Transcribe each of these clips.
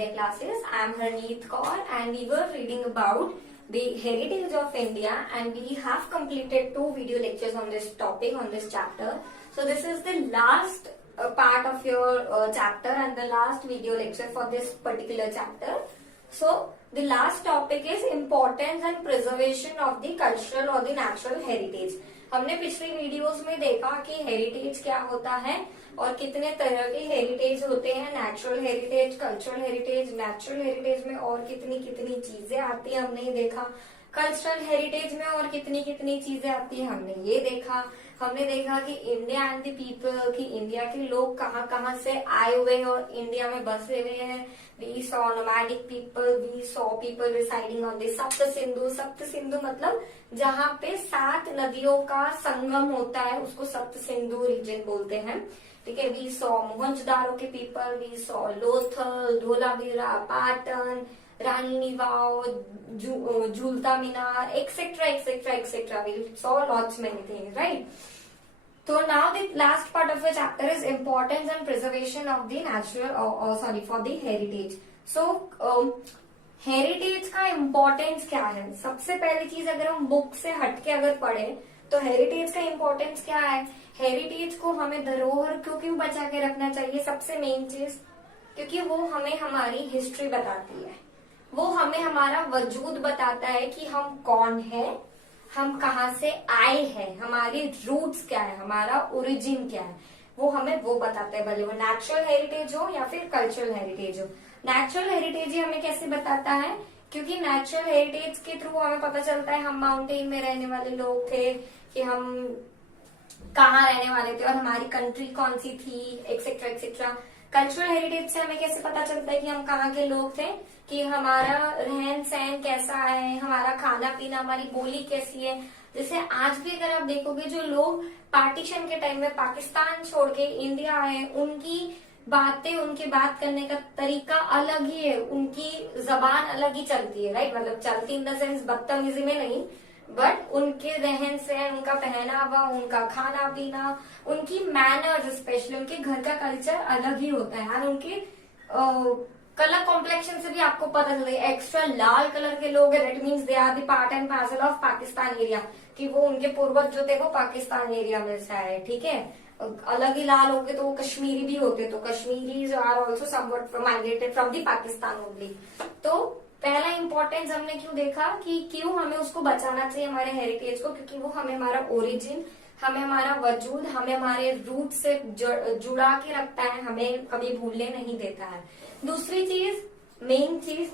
Swadhyay classes. I am Harneet Kaur and we were reading about the heritage of India and we have completed 2 video lectures on this topic, on this chapter. So this is the last part of your chapter and the last video lecture for this particular chapter. So the last topic is importance and preservation of the cultural or the natural heritage. हमने पिछली videos में देखा कि heritage क्या होता है और कितने तरह के हेरिटेज होते हैं, natural heritage, cultural heritage, natural heritage में और कितनी कितनी चीजें आती है हमने ये देखा, कल्चरल हेरिटेज में और कितनी कितनी चीजें आती है हमने ये देखा। हमने देखा कि इंडिया एंड द पीपल, कि इंडिया के लोग कहाँ कहाँ से आए हुए हैं और इंडिया में बसे हुए हैं। We saw nomadic people, we saw people residing on the Sapta Sindhu. सप्त सिंधु मतलब जहाँ पे 7 नदियों का संगम होता है उसको सप्त सिंधु रीजन बोलते हैं। ठीक है, वी सॉ मोहनजोदारो के people, we saw Lothal, Dholavira, Patan, Rani ki Vav, Jhulta Minar, etcetera etcetera etcetera. We saw lots many things, right? So now the last part of the chapter is importance and preservation of the natural, for the heritage. So heritage का importance क्या है? सबसे पहली चीज अगर हम book से हटके अगर पढ़े तो हेरिटेज का इम्पोर्टेंस क्या है? हेरिटेज को हमें धरोहर क्यों बचा के रखना चाहिए? सबसे मेन चीज क्योंकि वो हमें हमारी हिस्ट्री बताती है, वो हमें हमारा वजूद बताता है कि हम कौन है, हम कहाँ से आए हैं, हमारी रूट्स क्या है, हमारा ओरिजिन क्या है, वो हमें वो बताता है, भले वो नेचुरल हेरिटेज हो या फिर कल्चरल हेरिटेज हो। नेचुरल हेरिटेज ही हमें कैसे बताता है? क्योंकि नेचुरल हेरिटेज के थ्रू हमें पता चलता है हम माउंटेन में रहने वाले लोग थे, कि हम कहाँ रहने वाले थे और हमारी कंट्री कौन सी थी, एक्सेट्रा एक्सेट्रा। कल्चरल हेरिटेज से हमें कैसे पता चलता है कि हम कहाँ के लोग थे, कि हमारा रहन सहन कैसा है, हमारा खाना पीना, हमारी बोली कैसी है। जैसे आज भी अगर आप देखोगे जो लोग पार्टीशन के टाइम में पाकिस्तान छोड़ के इंडिया आए, उनकी बातें, उनके बात करने का तरीका अलग ही है, उनकी जबान अलग ही चलती है, राइट? मतलब चलती इन द सेंस बदतमीजी में नहीं, बट उनके रहन सहन, उनका पहनावा, उनका खाना पीना, उनकी मैनर्स, स्पेशली उनके घर का कल्चर अलग ही होता है। और उनके कलर कॉम्प्लेक्शन से भी आपको पता चलता है, एक्स्ट्रा लाल कलर के लोग है, that means they are the part and parcel of Pakistan area, कि वो उनके पूर्वज जो थे वो पाकिस्तान एरिया में से आए। ठीक है, अलग ही लाल होते तो वो कश्मीरी भी होते, तो Kashmiris are also somewhat migrated from the Pakistan only. तो पहला इंपॉर्टेंस हमने क्यों देखा कि क्यों हमें उसको बचाना चाहिए, हमारे हेरिटेज को, क्योंकि वो हमें हमारा ओरिजिन, हमें हमारा वजूद, हमें हमारे रूट से जुड़ा के रखता है, हमें कभी भूलने नहीं देता है। दूसरी चीज, मेन चीज,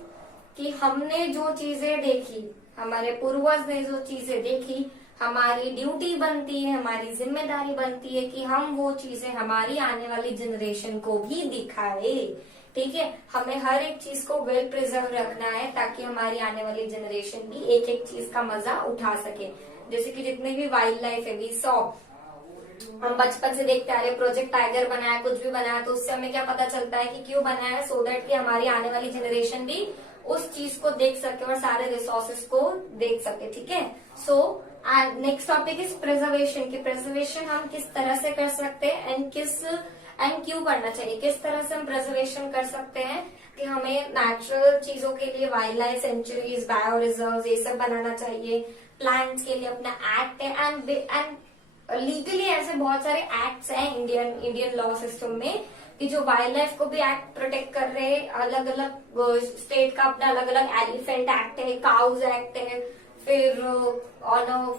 कि हमने जो चीजें देखी, हमारे पूर्वज ने जो चीजें देखी, हमारी ड्यूटी बनती है, हमारी जिम्मेदारी बनती है कि हम वो चीजें हमारी आने वाली जनरेशन को भी दिखाए। ठीक है, हमें हर एक चीज को वेल प्रिजर्व रखना है ताकि हमारी आने वाली जनरेशन भी एक एक चीज का मजा उठा सके। जैसे कि जितनी भी वाइल्ड लाइफ है, वी सॉ, हम बचपन से देखते आ रहे, प्रोजेक्ट टाइगर बनाया, कुछ भी बनाया, तो उससे हमें क्या पता चलता है कि क्यों बनाया है? सो दैट कि हमारी आने वाली जनरेशन भी उस चीज को देख सके और सारे रिसोर्सेज को देख सके। ठीक है, so next topic is preservation, की प्रिजर्वेशन हम किस तरह से कर सकते हैं एंड क्यों करना चाहिए, किस तरह से हम प्रिजर्वेशन कर सकते हैं, कि हमें नेचुरल चीजों के लिए wild life sanctuaries, bio reserve, ये सब बनाना चाहिए। प्लांट्स के लिए अपना एक्ट है एंड लीगली ऐसे बहुत सारे एक्ट्स हैं इंडियन लॉ सिस्टम में, कि जो वाइल्ड लाइफ को भी एक्ट प्रोटेक्ट कर रहे हैं। अलग अलग स्टेट का अपना अलग अलग, एलिफेंट एक्ट है, काउज एक्ट है, फिर on a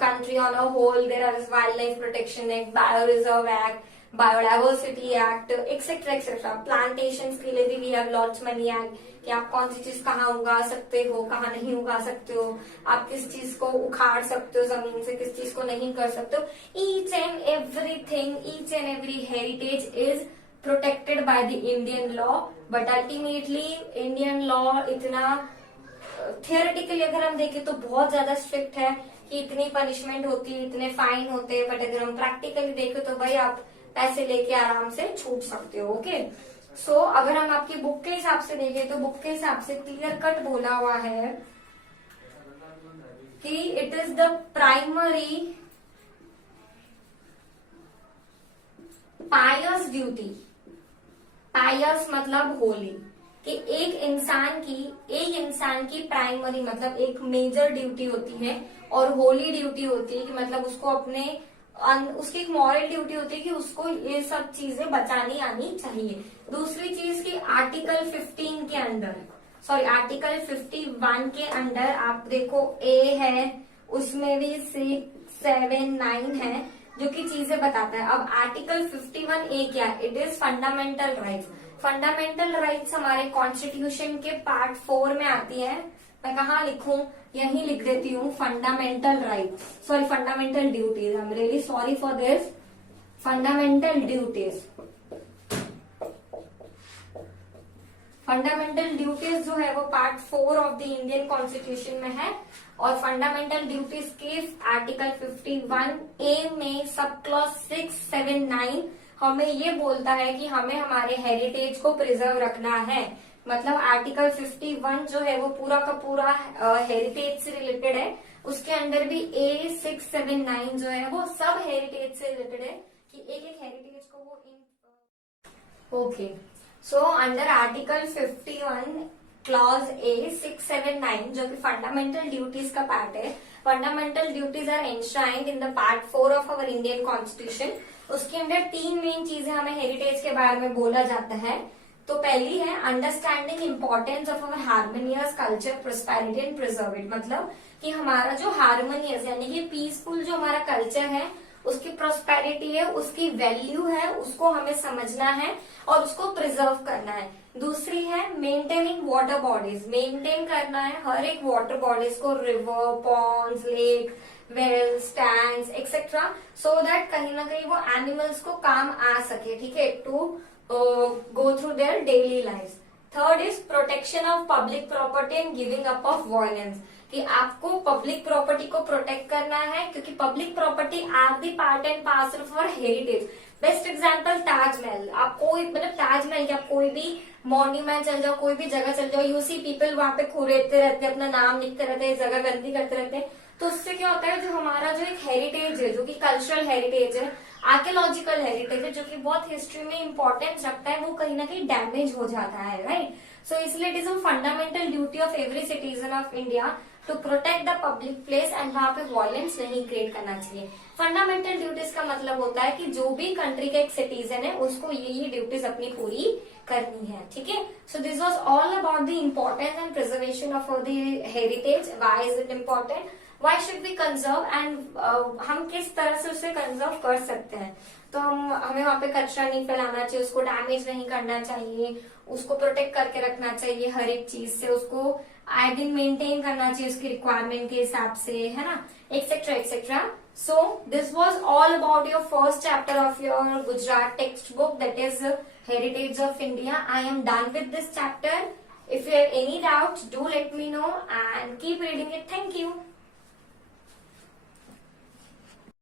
country on a whole there are wildlife protection act, bio reserve act, biodiversity act, etcetera etcetera. Plantation के लिए भी we have lots money act, कि आप कौन सी चीज कहाँ उगा सकते हो, कहाँ नहीं उगा सकते हो, आप किस चीज को उखाड़ सकते हो जमीन से, किस चीज को नहीं कर सकते हो। Each and everything, each and every heritage is protected by the Indian law, but ultimately Indian law इतना थियोरेटिकली अगर हम देखें तो बहुत ज्यादा स्ट्रिक्ट है, कि इतनी पनिशमेंट होती है, इतने फाइन होते हैं, बट अगर हम प्रैक्टिकली देखें तो भाई आप पैसे लेके आराम से छूट सकते हो। ओके, सो अगर हम आपकी बुक के हिसाब से देखें तो बुक के हिसाब से क्लियर कट बोला हुआ है कि it is the primary pious duty, pious मतलब होली, कि एक इंसान की प्राइमरी मतलब एक मेजर ड्यूटी होती है और होली ड्यूटी होती है कि मतलब उसको अपने उसकी एक मॉरल ड्यूटी होती है कि उसको ये सब चीजें बचानी आनी चाहिए। दूसरी चीज की आर्टिकल 15 के अंदर, सॉरी आर्टिकल 51 के अंदर आप देखो ए है, उसमें भी 6, 7, 9 है जो कि चीजें बताता है। अब आर्टिकल 51 ए क्या है? It is fundamental rights. Fundamental rights हमारे कॉन्स्टिट्यूशन के पार्ट 4 में आती है। मैं कहाँ लिखूं? यहीं लिख देती हूँ, fundamental rights, sorry fundamental duties. I am really sorry for this. Fundamental duties, fundamental duties जो है वो part 4 of the Indian constitution में है। और फंडामेंटल ड्यूटीज के आर्टिकल 51 ए में सब क्लॉज 6, 7, 9 हमें ये बोलता है कि हमें हमारे हेरिटेज को प्रिजर्व रखना है। मतलब आर्टिकल 51 जो है वो पूरा का पूरा हेरिटेज से रिलेटेड है। उसके अंदर भी ए 6, 7, 9 जो है वो सब हेरिटेज से रिलेटेड है कि एक एक हेरिटेज को वो okay. So under article 51 clause A 6, 7, 9 जो कि फंडामेंटल ड्यूटीज का पार्ट है। Fundamental duties are enshrined in the part 4 of our Indian constitution. उसके अंदर 3 मेन चीजें हमें हेरिटेज के बारे में बोला जाता है। तो पहली है understanding importance of our harmonious culture, prosperity and preserve it. मतलब कि हमारा जो हार्मोनियस यानी कि पीसफुल जो हमारा कल्चर है, उसकी प्रोस्पेरिटी है, उसकी वैल्यू है, उसको हमें समझना है और उसको प्रिजर्व करना है। दूसरी है मेंटेनिंग वाटर बॉडीज, मेंटेन करना है हर एक वाटर बॉडीज को, river, ponds, lake, wells, tanks etcetera, so that कहीं ना कहीं वो एनिमल्स को काम आ सके, ठीक है, to go through their daily lives. Third is protection of public property and giving up of violence. कि आपको पब्लिक प्रॉपर्टी को प्रोटेक्ट करना है क्योंकि public property are the part and parcel of our heritage. Best example Taj Mahal. आप कोई मतलब ताजमहल या कोई भी मॉन्यूमेंट चल जाओ, कोई भी जगह चल जाओ, यू सी पीपल वहां पे खुरेदते रहते हैं, अपना नाम लिखते रहते हैं, जगह गंदी करते रहते हैं। तो उससे क्या होता है, जो हमारा जो एक हेरिटेज है, जो कि कल्चरल हेरिटेज है, आर्कियोलॉजिकल हेरिटेज है, जो कि बहुत हिस्ट्री में इंपॉर्टेंस रखता है, वो कहीं ना कहीं डैमेज हो जाता है, राइट। सो इसलिए it is a fundamental duty of every citizen of India to protect the public place and वहां पे वॉयलेंस नहीं क्रिएट करना चाहिए। फंडामेंटल ड्यूटीज का मतलब होता है कि जो भी कंट्री का एक सिटीजन है उसको ये ड्यूटीज अपनी पूरी करनी है, ठीक है। So this was all about the importance and preservation of the heritage. Why is it important, why should be conserve and हम किस तरह से उसे कंजर्व कर सकते हैं। तो हमें वहां पे कचरा नहीं फैलाना चाहिए, उसको डैमेज नहीं करना चाहिए, उसको प्रोटेक्ट करके रखना चाहिए हर एक चीज से, उसको आए दिन मेंटेन करना चाहिए उसकी रिक्वायरमेंट के हिसाब से, है ना, etcetera etcetera. So this was all about your first chapter of your Gujarat text book, that is heritage of India. I am done with this chapter. If you have any doubts, do let me know and keep reading it. Thank you.